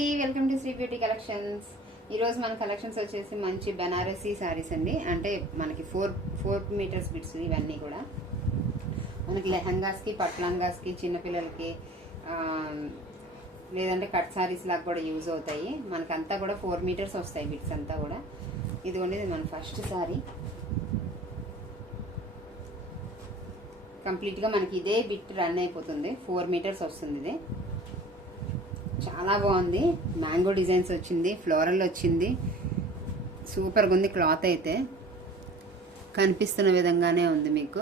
అండి, welcome to Sri beauty collections. ఈరోజు మన కలెక్షన్స్ వచ్చేసి మంచి బెనారసీ శారీస్ అండి. అంటే మనకి 4 మీటర్స్ బిట్స్ ఇవన్నీ కూడా మనకి లెహంగాస్కి, పట్లాంగాస్కి, చిన్నపిల్లలకి లేదంటే కట్ శారీస్ లాగా కూడా యూజ్ అవుతాయి. మనకంతా కూడా 4 మీటర్స్ వస్తాయి బిట్స్ అంతా కూడా. ఇదిగోండి, ఇది మన ఫస్ట్ శారీ. కంప్లీట్గా మనకి ఇదే బిట్ రన్ అయిపోతుంది. 4 మీటర్స్ వస్తుంది. ఇది చాలా బాగుంది. మ్యాంగో డిజైన్స్ వచ్చింది, ఫ్లోరల్ వచ్చింది. సూపర్గా ఉంది. క్లాత్ అయితే కనిపిస్తున్న విధంగానే ఉంది. మీకు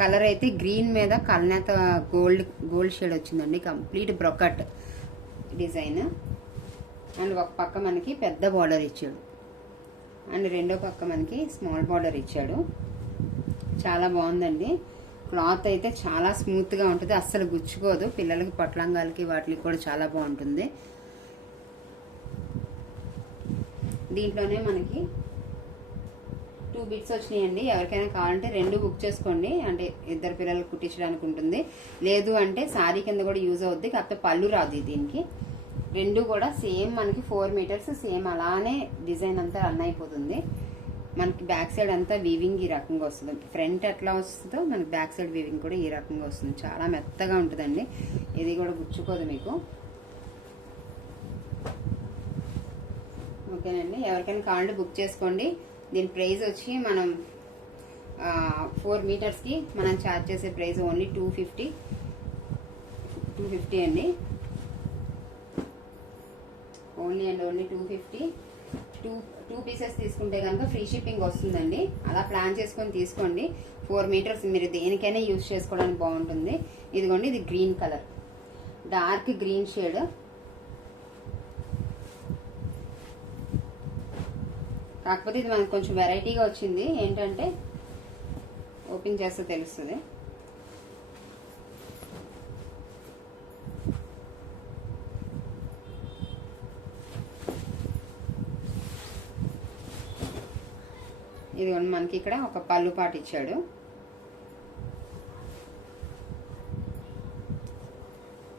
కలర్ అయితే గ్రీన్ మీద కల్నేత గోల్డ్ షేడ్ వచ్చిందండి. Complete brocade design. అండ్ ఒక పక్క మనకి పెద్ద బార్డర్ ఇచ్చాడు, అండ్ రెండో పక్క మనకి స్మాల్ బార్డర్ ఇచ్చాడు. చాలా బాగుందండి. క్లాత్ అయితే చాలా స్మూత్గా ఉంటుంది, అస్సలు గుచ్చుకోదు. పిల్లలకి, పట్లంగాలకి, వాటికి కూడా చాలా బాగుంటుంది. దీంట్లోనే మనకి 2 బిట్స్ వచ్చినాయండి. ఎవరికైనా కావాలంటే 2 బుక్ చేసుకోండి. అంటే ఇద్దరు పిల్లలకు కుట్టించడానికి ఉంటుంది. లేదు అంటే శారీ కింద కూడా యూజ్ అవుద్ది. కాకపోతే పళ్ళు రాదు దీనికి. 2 కూడా సేమ్ మనకి 4 మీటర్స్ సేమ్ అలానే డిజైన్ అంతా రన్ అయిపోతుంది. మనకి బ్యాక్ సైడ్ అంతా వీవింగ్ ఈ రకంగా వస్తుంది. ఫ్రంట్ ఎట్లా వస్తుందో మనకి బ్యాక్ సైడ్ వీవింగ్ కూడా ఈ రకంగా వస్తుంది. చాలా మెత్తగా ఉంటుందండి. ఇది కూడా గుచ్చుకోదు మీకు. ఓకేనండి, ఎవరికైనా కావాలంటే బుక్ చేసుకోండి. దీని ప్రైస్ వచ్చి మనం 4 మీటర్స్కి మనం ఛార్జ్ చేసే ప్రైస్ ఓన్లీ 250 అండి. ఓన్లీ 250. 2 పీసెస్ తీసుకుంటే కనుక ఫ్రీ షిప్పింగ్ వస్తుందండి. అలా ప్లాన్ చేసుకొని తీసుకోండి. 4 మీటర్స్ మీరు దేనికైనా యూజ్ చేసుకోవడానికి బాగుంటుంది. ఇదిగోండి, ఇది green colour, dark green shade. కాకపోతే ఇది మనకు కొంచెం వెరైటీగా వచ్చింది. ఏంటంటే ఓపెన్ చేస్తే తెలుస్తుంది. ఇది మనకి ఇక్కడ ఒక పళ్ళు పాటు ఇచ్చాడు.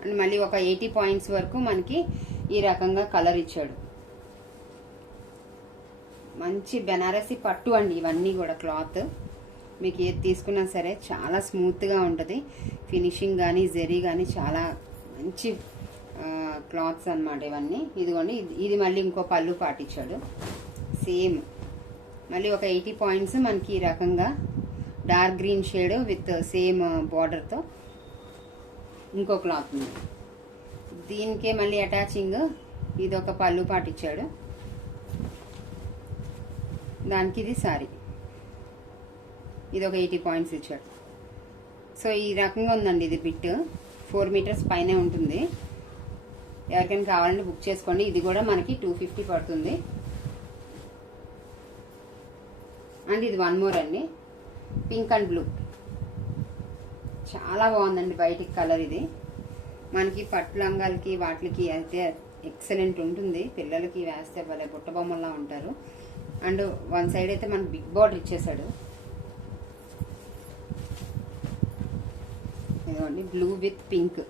అండ్ మళ్ళీ ఒక 80 పాయింట్స్ వరకు మనకి ఈ రకంగా కలర్ ఇచ్చాడు. మంచి బెనారసీ పట్టు అండి ఇవన్నీ కూడా. క్లాత్ మీకు ఏది తీసుకున్నా సరే చాలా స్మూత్గా ఉంటుంది. ఫినిషింగ్ కానీ జెరీ కానీ చాలా మంచి క్లాత్స్ అన్నమాట ఇవన్నీ. ఇదిగోండి, ఇది మళ్ళీ ఇంకో పళ్ళు పాటు ఇచ్చాడు. సేమ్ మళ్ళీ ఒక 80 పాయింట్స్ మనకి ఈ రకంగా dark green shade with same బార్డర్తో ఇంకో క్లాత్ ఉంది. దీనికే మళ్ళీ అటాచింగ్ ఇది ఒక పళ్ళు పాటు ఇచ్చాడు. దానికి ఇది సారీ, ఇది ఒక 80 పాయింట్స్ ఇచ్చాడు. సో ఈ రకంగా ఉందండి ఇది బిట్. 4 మీటర్స్ పైనే ఉంటుంది. ఎవరికైనా కావాలంటే బుక్ చేసుకోండి. ఇది కూడా మనకి 250 పడుతుంది. అండ్ ఇది 1 మోర్ అండి, పింక్ అండ్ బ్లూ. చాలా బాగుందండి బయటికి కలర్. ఇది మనకి పట్టు లంగాలకి వాటికి అయితే ఎక్సలెంట్ ఉంటుంది. పిల్లలకి వేస్తే భలే బుట్ట బొమ్మల్లా ఉంటారు. అండ్ 1 సైడ్ అయితే మనకి బిగ్ బార్డర్ ఇచ్చేసాడు. ఇదిగోండి, బ్లూ విత్ పింక్.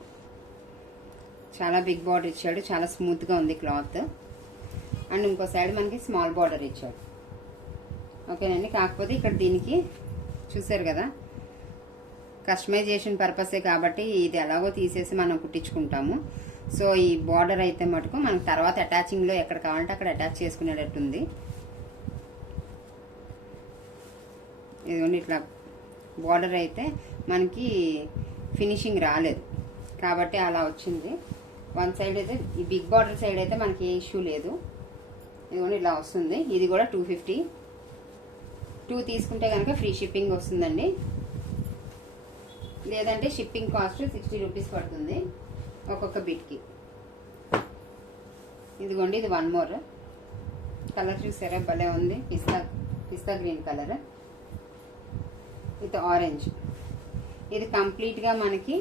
చాలా బిగ్ బార్డర్ ఇచ్చాడు. చాలా స్మూత్గా ఉంది క్లాత్. అండ్ ఇంకో సైడ్ మనకి స్మాల్ బార్డర్ ఇచ్చాడు. ఓకేనండి, కాకపోతే ఇక్కడ దీనికి చూసారు కదా, కస్టమైజేషన్ పర్పసే కాబట్టి ఇది ఎలాగో తీసేసి మనం కుట్టించుకుంటాము. సో ఈ బార్డర్ అయితే మటుకు మనకు తర్వాత అటాచింగ్లో ఎక్కడ కావాలంటే అక్కడ అటాచ్ చేసుకునేటట్టుంది. ఇదిగోండి, ఇట్లా బార్డర్ అయితే మనకి ఫినిషింగ్ రాలేదు కాబట్టి అలా వచ్చింది. 1 సైడ్ అయితే ఈ బిగ్ బార్డర్ సైడ్ అయితే మనకి ఏ ఇష్యూ లేదు. ఇదిగోండి, ఇలా వస్తుంది. ఇది కూడా 250. 2 తీసుకుంటే కనుక ఫ్రీ షిప్పింగ్ వస్తుందండి. లేదంటే షిప్పింగ్ కాస్ట్ 60 రూపీస్ పడుతుంది ఒక్కొక్క బిట్కి. ఇదిగోండి, ఇది 1 మోర్. కలర్ చూసారా భలే ఉంది. పిస్తా గ్రీన్ కలర్ విత్ ఆరెంజ్. ఇది కంప్లీట్గా మనకి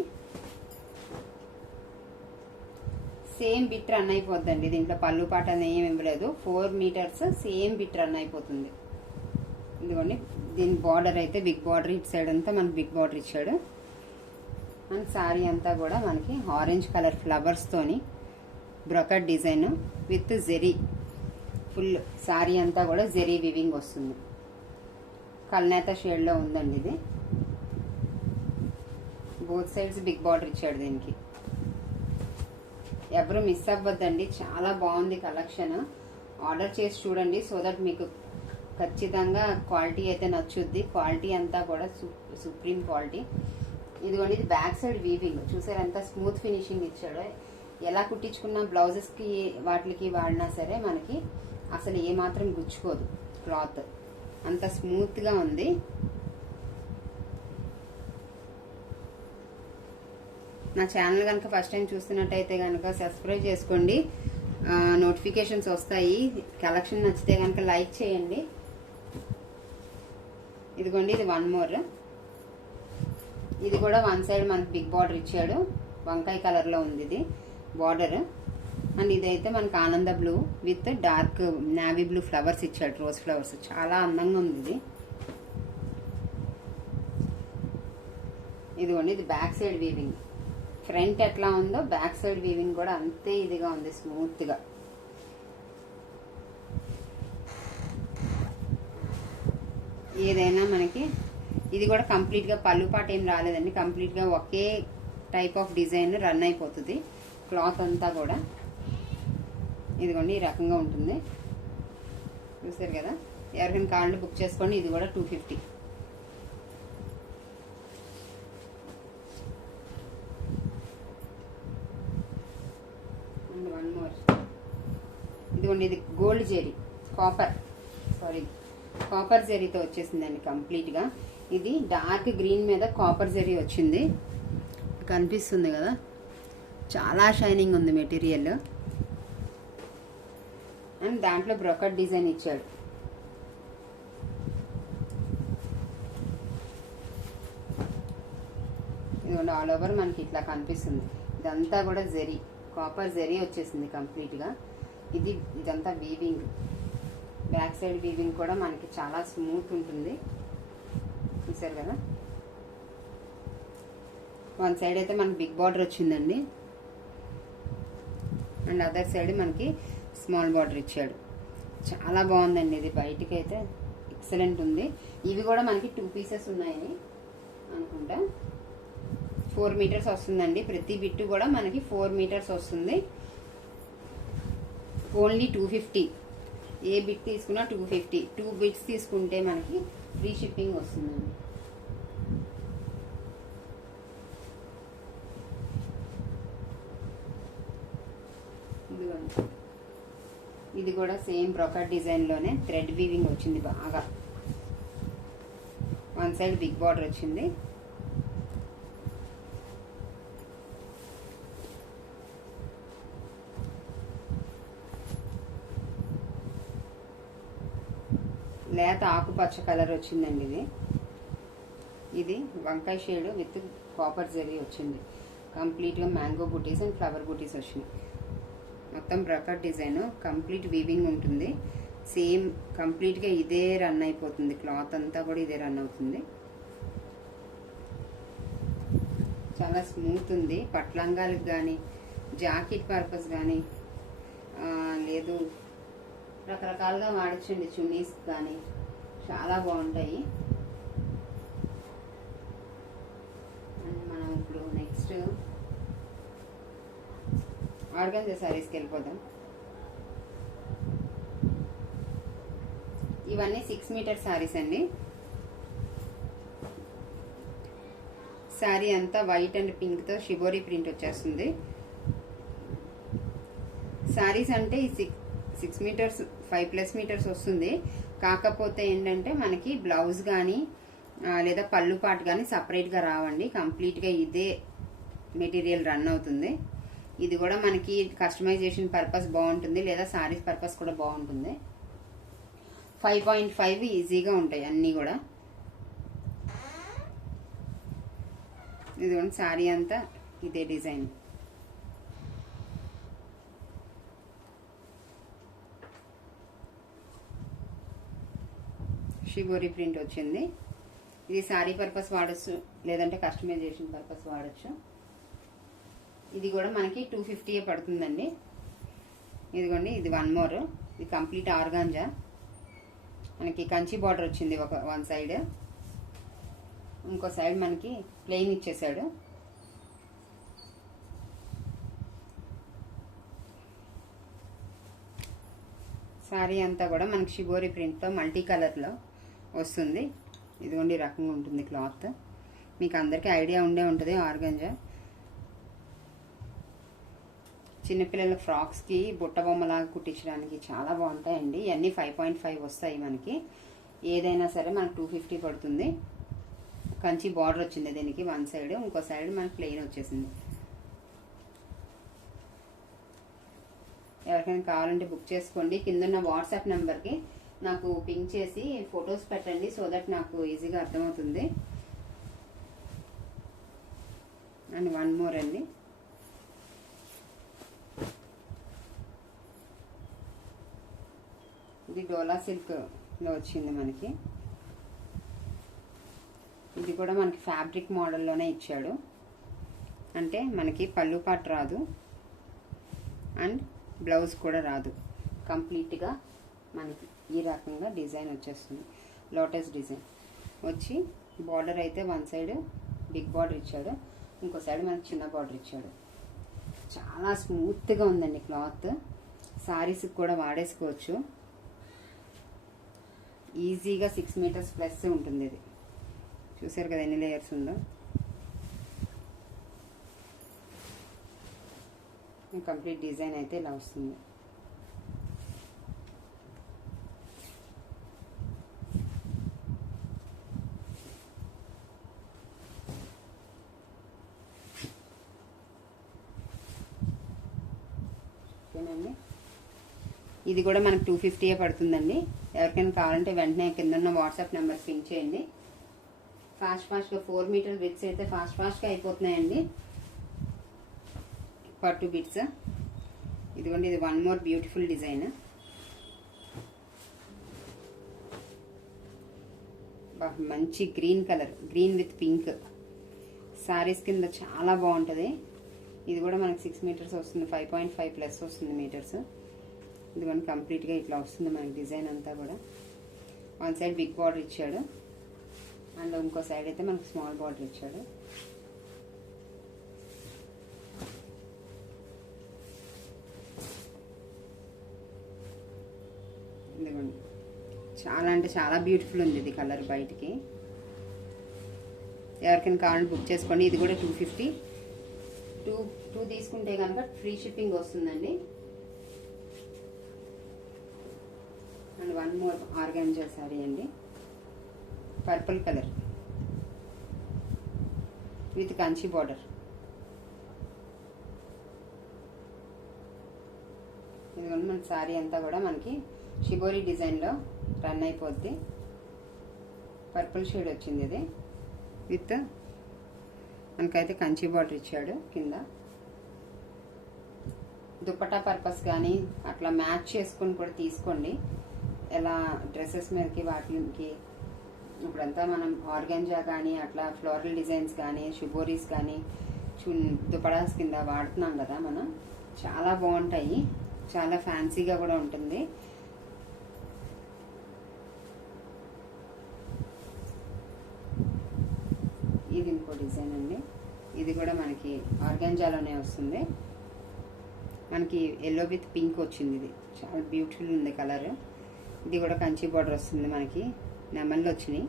సేమ్ బిట్ రన్ అయిపోద్దండి. దీంట్లో పళ్ళు పాట అని ఏమి ఇవ్వలేదు. 4 మీటర్స్ సేమ్ బిట్ రన్ అయిపోతుంది. ఇదిగోండి, దీని బార్డర్ అయితే బిగ్ బార్డర్. ఇటు సైడ్ అంతా మనకి బిగ్ బార్డర్ ఇచ్చాడు. అండ్ శారీ అంతా కూడా మనకి ఆరెంజ్ కలర్ ఫ్లవర్స్తోని brocade design with zari. Full sari అంతా కూడా జెరీ వివింగ్ వస్తుంది. కల్నేత షేడ్లో ఉందండి ఇది. బోత్ సైడ్స్ బిగ్ బార్డర్ ఇచ్చాడు దీనికి. ఎవరు మిస్ అవ్వద్దండి, చాలా బాగుంది కలెక్షన్. ఆర్డర్ చేసి చూడండి, సో దట్ మీకు ఖచ్చితంగా క్వాలిటీ అయితే నచ్చుద్ది. క్వాలిటీ అంతా కూడా సుప్రీం క్వాలిటీ. ఇదిగోండి, ఇది బ్యాక్ సైడ్ వీవింగ్ చూసారు ఎంత స్మూత్ ఫినిషింగ్ ఇచ్చాడో. ఎలా కుట్టించుకున్న బ్లౌజెస్కి వాటికి వాడినా సరే మనకి అసలు ఏమాత్రం గుచ్చుకోదు. క్లాత్ అంత స్మూత్గా ఉంది. నా ఛానల్ కనుక ఫస్ట్ టైం చూస్తున్నట్టయితే కనుక సబ్స్క్రైబ్ చేసుకోండి, నోటిఫికేషన్స్ వస్తాయి. కలెక్షన్ నచ్చితే కనుక లైక్ చేయండి. ఇదిగోండి, ఇది వన్ మోర్. ఇది కూడా వన్ సైడ్ మనకి బిగ్ బార్డర్ ఇచ్చాడు. వంకాయ కలర్లో ఉంది ఇది బార్డర్. అండ్ ఇదైతే మనకి ఆనంద blue with dark navy blue flowers ఇచ్చాడు, రోజ్ ఫ్లవర్స్. చాలా అందంగా ఉంది ఇది. ఇదిగోండి, ఇది బ్యాక్ సైడ్ వీవింగ్. ఫ్రంట్ ఎట్లా ఉందో బ్యాక్ సైడ్ వీవింగ్ కూడా అంతే ఇదిగా ఉంది, స్మూత్గా. ఏదైనా మనకి ఇది కూడా కంప్లీట్గా పళ్ళు పాట ఏం రాలేదండి. కంప్లీట్గా ఒకే టైప్ ఆఫ్ డిజైన్ రన్ అయిపోతుంది క్లాత్ అంతా కూడా. ఇదిగోండి, ఈ రకంగా ఉంటుంది. చూసారు కదా, ఎవరికైనా కాళ్ళు బుక్ చేసుకోండి. ఇది కూడా 250. And one more. ఇదిగోండి, ఇది గోల్డ్ జెరీ, కాపర్ జెరీతో వచ్చేసిందండి కంప్లీట్గా. ఇది డార్క్ గ్రీన్ మీద కాపర్ జెరీ వచ్చింది, కనిపిస్తుంది కదా. చాలా షైనింగ్ ఉంది మెటీరియల్. అండ్ దాంట్లో బ్రొకెట్ డిజైన్ ఇచ్చాడు. ఇదిగోండి, ఆల్ ఓవర్ మనకి ఇట్లా కనిపిస్తుంది. ఇదంతా కూడా జెరీ, కాపర్ జెరీ వచ్చేసింది కంప్లీట్గా. ఇదంతా వీవింగ్. బ్యాక్ సైడ్ వీవింగ్ కూడా మనకి చాలా స్మూత్ ఉంటుంది. చూసారు కదా, వన్ సైడ్ అయితే మనకి బిగ్ బార్డర్ వచ్చిందండి. అండ్ అదర్ సైడ్ మనకి స్మాల్ బార్డర్ ఇచ్చాడు. చాలా బాగుందండి ఇది. బయటికి అయితే ఎక్సలెంట్ ఉంది. ఇవి కూడా మనకి 2 పీసెస్ ఉన్నాయని అనుకుంటా. 4 మీటర్స్ వస్తుందండి. ప్రతి బిట్టు కూడా మనకి 4 మీటర్స్ వస్తుంది. ఓన్లీ 250. ఏ బిట్ తీసుకున్నా 250. 2 బిట్స్ తీసుకుంటే మనకి ఫ్రీ షిప్పింగ్ వస్తుందండి. ఇది కూడా సేమ్ బ్రొకెట్ డిజైన్లోనే థ్రెడ్ వీవింగ్ వచ్చింది బాగా. వన్ సైడ్ బిగ్ బార్డర్ వచ్చింది. లేత ఆకుపచ్చ కలర్ వచ్చిందండి. ఇది వంకాయ షేడ్ విత్ కాపర్ జరీ వచ్చింది. కంప్లీట్గా మ్యాంగో బూటీస్ అండ్ ఫ్లవర్ బూటీస్ వచ్చినాయి. మొత్తం బ్రొకెట్ డిజైన్, కంప్లీట్ వీవింగ్ ఉంటుంది. సేమ్ కంప్లీట్గా ఇదే రన్ అయిపోతుంది. క్లాత్ అంతా కూడా ఇదే రన్ అవుతుంది. చాలా స్మూత్ ఉంది. పట్లంగాలకు కానీ, జాకెట్ పర్పస్ కానీ, లేదు రకరకాలుగా వాడచ్చండి. చున్నీస్ కానీ చాలా బాగుంటాయి. అండ్ మనం ఇప్పుడు నెక్స్ట్ ఆర్గంజా శారీస్కి వెళ్ళిపోదాం. ఇవన్నీ 6 మీటర్ శారీస్ అండి. శారీ అంతా వైట్ అండ్ పింక్తో షిబోరీ ప్రింట్ వచ్చేస్తుంది. శారీస్ అంటే ఈ 6 మీటర్స్ 5+ మీటర్స్ వస్తుంది. కాకపోతే ఏంటంటే మనకి బ్లౌజ్ కానీ లేదా పళ్ళు పాటు కానీ సపరేట్గా రావండి. కంప్లీట్గా ఇదే మెటీరియల్ రన్ అవుతుంది. ఇది కూడా మనకి కస్టమైజేషన్ పర్పస్ బాగుంటుంది, లేదా శారీస్ పర్పస్ కూడా బాగుంటుంది. 5.5 ఈజీగా ఉంటాయి అన్నీ కూడా. ఇదిగోండి, శారీ అంతా ఇదే డిజైన్. షిబోరీ ప్రింట్ వచ్చింది. ఇది శారీ పర్పస్ వాడచ్చు, లేదంటే కస్టమైజేషన్ పర్పస్ వాడచ్చు. ఇది కూడా మనకి 250 పడుతుందండి. ఇదిగోండి, ఇది వన్ మోర్. ఇది కంప్లీట్ ఆర్గాంజా. మనకి కంచి బార్డర్ వచ్చింది వన్ సైడ్, ఇంకో సైడ్ మనకి ప్లెయిన్ ఇచ్చేసాడు. శారీ అంతా కూడా మనకి షిబోరి ప్రింట్తో మల్టీ కలర్లో వస్తుంది. ఇదిగోండి రకంగా ఉంటుంది క్లాత్. మీకు అందరికీ ఐడియా ఉండే ఉంటుంది ఆర్గాంజా. చిన్నపిల్లల ఫ్రాక్స్కి బుట్ట బొమ్మలాగా కుట్టించడానికి చాలా బాగుంటాయండి. ఇవన్నీ 5.5 వస్తాయి మనకి. ఏదైనా సరే మనకు 250 పడుతుంది. కంచి బార్డర్ వచ్చింది దీనికి వన్ సైడ్, ఇంకో సైడ్ మనకి ప్లెయిన్ వచ్చేసింది. ఎవరికైనా కావాలంటే బుక్ చేసుకోండి. కిందన్న వాట్సాప్ నెంబర్కి నాకు పింక్ చేసి ఫొటోస్ పెట్టండి, సో దట్ నాకు ఈజీగా అర్థమవుతుంది. అండ్ వన్ మోర్ అండి. ఇది డోలా సిల్క్లో వచ్చింది మనకి. ఇది కూడా మనకి ఫ్యాబ్రిక్ మోడల్లోనే ఇచ్చాడు. అంటే మనకి పళ్ళు పాటు రాదు అండ్ బ్లౌజ్ కూడా రాదు. కంప్లీట్గా మనకి ఈ రకంగా డిజైన్ వచ్చేస్తుంది. లోటస్ డిజైన్ వచ్చి బార్డర్ అయితే వన్ సైడ్ బిగ్ బార్డర్ ఇచ్చాడు, ఇంకో సైడ్ మనకి చిన్న బార్డర్ ఇచ్చాడు. చాలా స్మూత్గా ఉందండి క్లాత్. సారీస్కి కూడా వాడేసుకోవచ్చు. ఈజీగా 6 మీటర్స్ ప్లస్ ఉంటుంది. ఇది చూసారు కదా ఎన్ని లేయర్స్ ఉందో. కంప్లీట్ డిజైన్ అయితే ఇలా వస్తుంది. ఓకేనండి, ఇది కూడా మనకు 250 పడుతుందండి. ఎవరికైనా కావాలంటే వెంటనే కింద ఉన్న వాట్సాప్ నెంబర్ పింక్ చేయండి. ఫాస్ట్గా 4 మీటర్ బిట్స్ అయితే ఫాస్ట్గా అయిపోతున్నాయండి. పట్టు బిట్స్. ఇదిగోండి, ఇది వన్ మోర్ బ్యూటిఫుల్ డిజైన్. మంచి green colour, green with pink. Saris కింద చాలా బాగుంటుంది. ఇది కూడా మనకి 6 మీటర్స్ వస్తుంది. 5.5 ప్లస్ వస్తుంది మీటర్స్. ఇదిగోండి కంప్లీట్గా ఇట్లా వస్తుంది మనకి డిజైన్ అంతా కూడా. వన్ సైడ్ బిగ్ బార్డర్ ఇచ్చాడు అండ్ ఇంకో సైడ్ అయితే మనకి స్మాల్ బార్డర్ ఇచ్చాడు. ఇదిగోండి, చాలా అంటే చాలా బ్యూటిఫుల్ ఉంది ఇది కలర్ బయటికి. ఎవరికైనా కావాలంటే బుక్ చేసుకోండి. ఇది కూడా 250. టూ తీసుకుంటే కనుక ఫ్రీ షిప్పింగ్ వస్తుందండి. And one more organza sari అండి, purple colour with Kanchi border. ఇదిగోండి మన సారీ అంతా కూడా మనకి షిబోరి డిజైన్లో రన్ అయిపోద్ది. పర్పుల్ షేడ్ వచ్చింది ఇది విత్ మనకైతే కంచి బార్డర్ ఇచ్చాడు కింద. దుపట్టా పర్పస్ కానీ అట్లా మ్యాచ్ చేసుకుని కూడా తీసుకోండి. ఎలా డ్రెస్సెస్ మీదకి వాటికి ఇప్పుడంతా మనం ఆర్గాంజా కానీ అట్లా ఫ్లోరల్ డిజైన్స్ కానీ షిబోరీస్ కానీ దుపటాస్ కింద వాడుతున్నాం కదా మనం. చాలా బాగుంటాయి, చాలా ఫ్యాన్సీగా కూడా ఉంటుంది. ఇది ఇంకో డిజైన్ అండి. ఇది కూడా మనకి ఆర్గాంజాలోనే వస్తుంది. మనకి ఎల్లో విత్ పింక్ వచ్చింది. ఇది చాలా బ్యూటిఫుల్ ఉంది కలర్. ఇది కూడా కంచి బార్డర్ వస్తుంది మనకి. నెమళ్ళు వచ్చినాయి.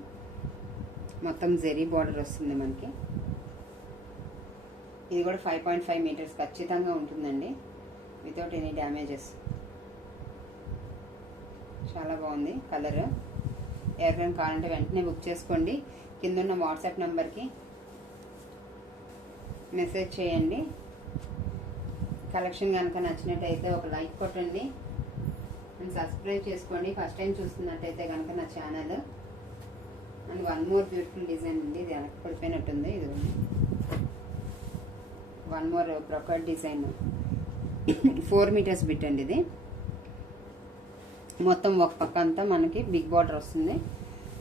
మొత్తం జెరీ బార్డర్ వస్తుంది మనకి. ఇది కూడా 5.5 మీటర్స్ ఖచ్చితంగా ఉంటుందండి, వితౌట్ ఎనీ డ్యామేజెస్. చాలా బాగుంది కలర్. ఎవరికైనా కావాలంటే వెంటనే బుక్ చేసుకోండి. కింద ఉన్న వాట్సాప్ నెంబర్కి మెసేజ్ చేయండి. కలెక్షన్ కనుక నచ్చినట్టయితే ఒక లైక్ కొట్టండి అండ్ సబ్స్క్రైబ్ చేసుకోండి ఫస్ట్ టైం చూస్తున్నట్టయితే కనుక నా channel. And one more beautiful design ఉంది. ఇది వెనక్కి పడిపోయినట్టుంది. ఇది one more brocade design 4 metres bit అండి. ఇది మొత్తం ఒక పక్క అంతా మనకి బిగ్ బార్డర్ వస్తుంది,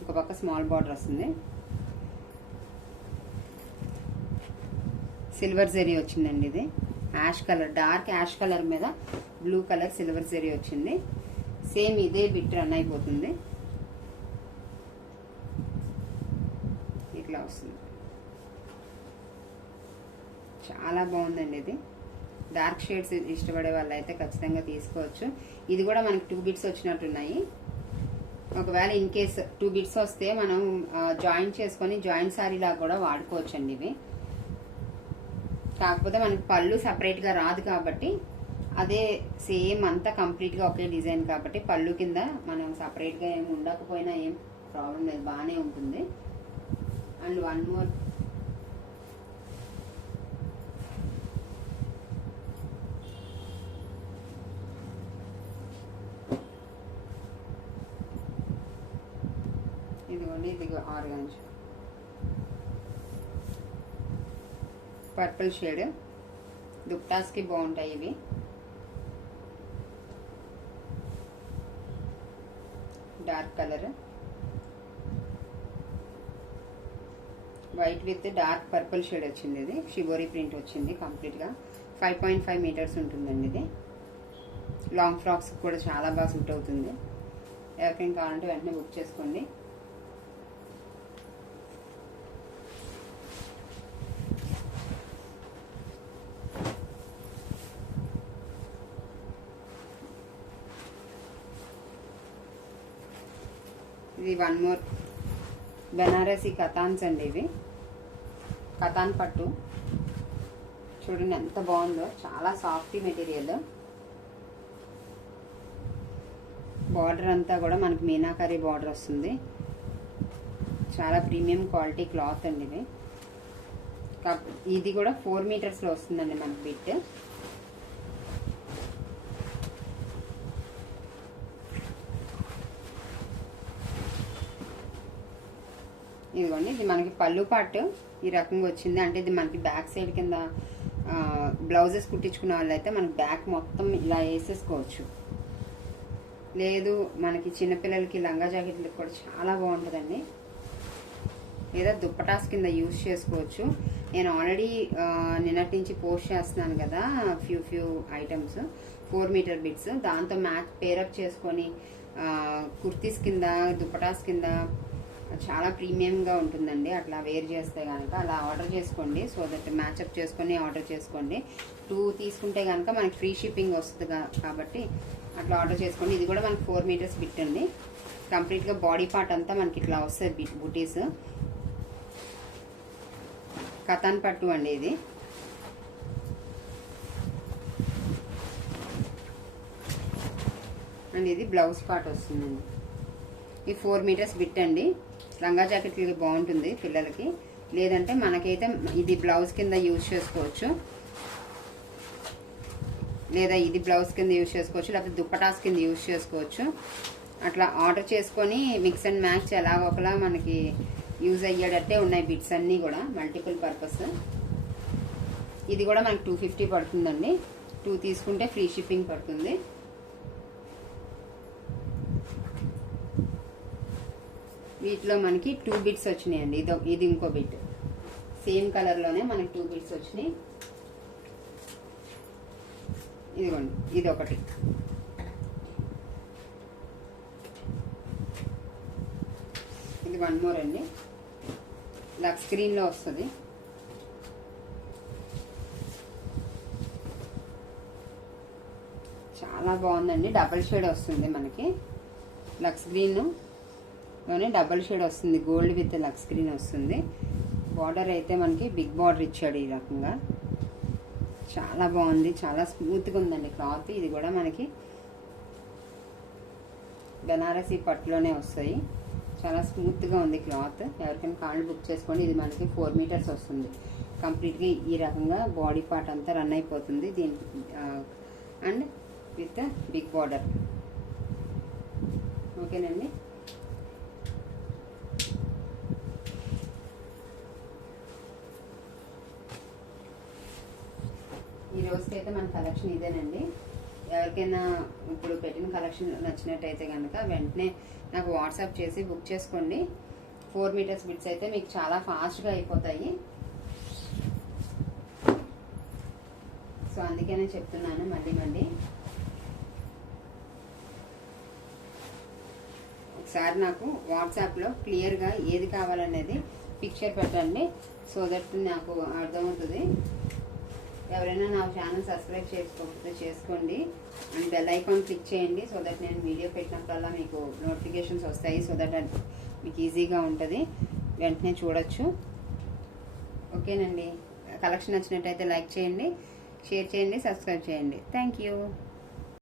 ఒక పక్క స్మాల్ బార్డర్ వస్తుంది. సిల్వర్ జరీ వచ్చిందండి ఇది. Ash colour, dark ash colour మీద బ్లూ కలర్ సిల్వర్ జరీ వచ్చింది. సేమ్ ఇదే బిట్ రన్ అయిపోతుంది. ఇట్లా వస్తుంది. చాలా బాగుందండి. ఇది డార్క్ షేడ్స్ ఇష్టపడే వాళ్ళు అయితే ఖచ్చితంగా తీసుకోవచ్చు. ఇది కూడా మనకి 2 బిట్స్ వచ్చినట్టున్నాయి. ఒకవేళ ఇన్ కేస్ 2 బిట్స్ వస్తే మనం జాయింట్ చేసుకొని జాయింట్ సారీ లాగా కూడా వాడుకోవచ్చు అండి ఇవి. కాకపోతే మనకి పళ్ళు సపరేట్గా రాదు కాబట్టి, అదే సేమ్ అంతా కంప్లీట్గా ఒకే డిజైన్ కాబట్టి పళ్ళు కింద మనం సపరేట్గా ఏమి ఉండకపోయినా ఏం ప్రాబ్లం లేదు, బాగానే ఉంటుంది. అండ్ వన్ మోర్, ఇదిగోండి, ఇది ఆరెంజ్ పర్పుల్ షేడ్. దుప్టాస్కి బాగుంటాయి ఇవి. Dark colour, white with dark purple shade వచ్చింది. ఇది షిబోరి ప్రింట్ వచ్చింది కంప్లీట్గా. 5.5 మీటర్స్ ఉంటుందండి ఇది. లాంగ్ ఫ్రాక్స్ కూడా చాలా బాగా సూట్ అవుతుంది. ఎవరికైనా కావాలంటే వెంటనే బుక్ చేసుకోండి. ఇది వన్ మోర్ బెనారసీ కతాన్స్ అండి. ఇవి కతాన్ పట్టు చూడండి ఎంత బాగుందో, చాలా సాఫ్ట్ మెటీరియల్. బార్డర్ అంతా కూడా మనకి మీనాకరీ బార్డర్ వస్తుంది. చాలా ప్రీమియం క్వాలిటీ క్లాత్ అండి ఇది. ఇది కూడా 4 మీటర్స్లో వస్తుందండి మనకి బిట్. ఇదిగోండి, ఇది మనకి పళ్ళు పార్ట్ ఈ రకంగా వచ్చింది. అంటే ఇది మనకి బ్యాక్ సైడ్ కింద బ్లౌజెస్ కుట్టించుకున్న వాళ్ళైతే మనకి బ్యాక్ మొత్తం ఇలా వేసేసుకోవచ్చు. లేదు మనకి చిన్నపిల్లలకి లంగా జాకెట్లకు కూడా చాలా బాగుంటుందండి. లేదా దుప్పటాస్ కింద యూజ్ చేసుకోవచ్చు. నేను ఆల్రెడీ నిన్నటి నుంచి పోస్ట్ చేస్తున్నాను కదా ఫ్యూ ఐటమ్స్ 4 మీటర్ బిట్స్. దాంతో మ్యాచ్ పేరప్ చేసుకొని కుర్తీస్ కింద దుప్పటాస్ కింద చాలా ప్రీమియంగా ఉంటుందండి. అట్లా వేర్ చేస్తే కనుక అలా ఆర్డర్ చేసుకోండి. సో దట్ మ్యాచప్ చేసుకొని ఆర్డర్ చేసుకోండి. 2 తీసుకుంటే కనుక మనకి ఫ్రీ షిప్పింగ్ వస్తుంది కాబట్టి అట్లా ఆర్డర్ చేసుకోండి. ఇది కూడా మనకి 4 మీటర్స్ బిట్ అండి. కంప్లీట్గా బాడీ పార్ట్ అంతా మనకి ఇట్లా వస్తుంది బుటీస్. కతాన్ పట్టు అండి ఇది. అండ్ ఇది బ్లౌజ్ పార్ట్ వస్తుందండి. ఈ 4 మీటర్స్ బిట్ అండి. లంగా జాకెట్లకి బాగుంటుంది పిల్లలకి. లేదంటే మనకైతే ఇది బ్లౌజ్ కింద యూజ్ చేసుకోవచ్చు. లేదా ఇది బ్లౌజ్ కింద యూజ్ చేసుకోవచ్చు, లేకపోతే దుప్పటాస్ కింద యూజ్ చేసుకోవచ్చు. అట్లా ఆర్డర్ చేసుకొని మిక్స్ అండ్ మ్యాచ్ ఎలాగొకలా మనకి యూజ్ అయ్యేటట్టే ఉన్నాయి బిట్స్ అన్నీ కూడా, మల్టిపుల్ పర్పస్. ఇది కూడా మనకి 250 పడుతుందండి. 2 తీసుకుంటే ఫ్రీ షిప్పింగ్ పడుతుంది. వీటిలో మనకి 2 బిట్స్ వచ్చినాయండి. ఇది ఇంకో బిట్ సేమ్ కలర్లోనే మనకి 2 బిట్స్ వచ్చినాయి. ఇదిగోండి, ఇది ఒకటి. ఇది వన్ మోర్ అండి. లక్స్ గ్రీన్లో వస్తుంది. చాలా బాగుందండి. డబల్ షేడ్ వస్తుంది మనకి. లక్స్ గ్రీన్లోనే డబల్ షేడ్ వస్తుంది. గోల్డ్ విత్ లక్స్ గ్రీన్ వస్తుంది. బార్డర్ అయితే మనకి బిగ్ బార్డర్ ఇచ్చాడు ఈ రకంగా. చాలా బాగుంది, చాలా స్మూత్గా ఉందండి క్లాత్. ఇది కూడా మనకి బెనారసీ పట్టులోనే వస్తాయి. చాలా స్మూత్గా ఉంది క్లాత్. ఎవరికైనా కాళ్ళు బుక్ చేసుకోండి. ఇది మనకి 4 మీటర్స్ వస్తుంది. కంప్లీట్గా ఈ రకంగా బాడీ పార్ట్ అంతా రన్ అయిపోతుంది దీనికి. And with big border. ఓకేనండి. ఈ రోజుకైతే మన కలెక్షన్ ఇదేనండి. ఎవరికైనా ఇప్పుడు పెట్టిన కలెక్షన్ నచ్చినట్టయితే కనుక వెంటనే నాకు వాట్సాప్ చేసి బుక్ చేసుకోండి. 4 మీటర్స్ బిట్స్ అయితే మీకు చాలా ఫాస్ట్గా అయిపోతాయి. సో సో అందుకనే చెప్తున్నాను మళ్ళీ ఒకసారి నాకు వాట్సాప్లో క్లియర్గా ఏది కావాలనేది పిక్చర్ పెట్టండి, సో దట్ నాకు అర్థమవుతుంది. ఎవరైనా నా ఛానల్ సబ్స్క్రైబ్ చేసుకోకపోతే చేసుకోండి అండ్ బెల్ ఐకాన్ క్లిక్ చేయండి, సో దట్ నేను వీడియో పెట్టినప్పుడల్లా మీకు నోటిఫికేషన్స్ వస్తాయి, సో దట్ మీకు ఈజీగా ఉంటుంది, వెంటనే చూడొచ్చు. ఓకేనండి, కలెక్షన్ నచ్చినట్టయితే లైక్ చేయండి, షేర్ చేయండి, సబ్స్క్రైబ్ చేయండి. Thank you.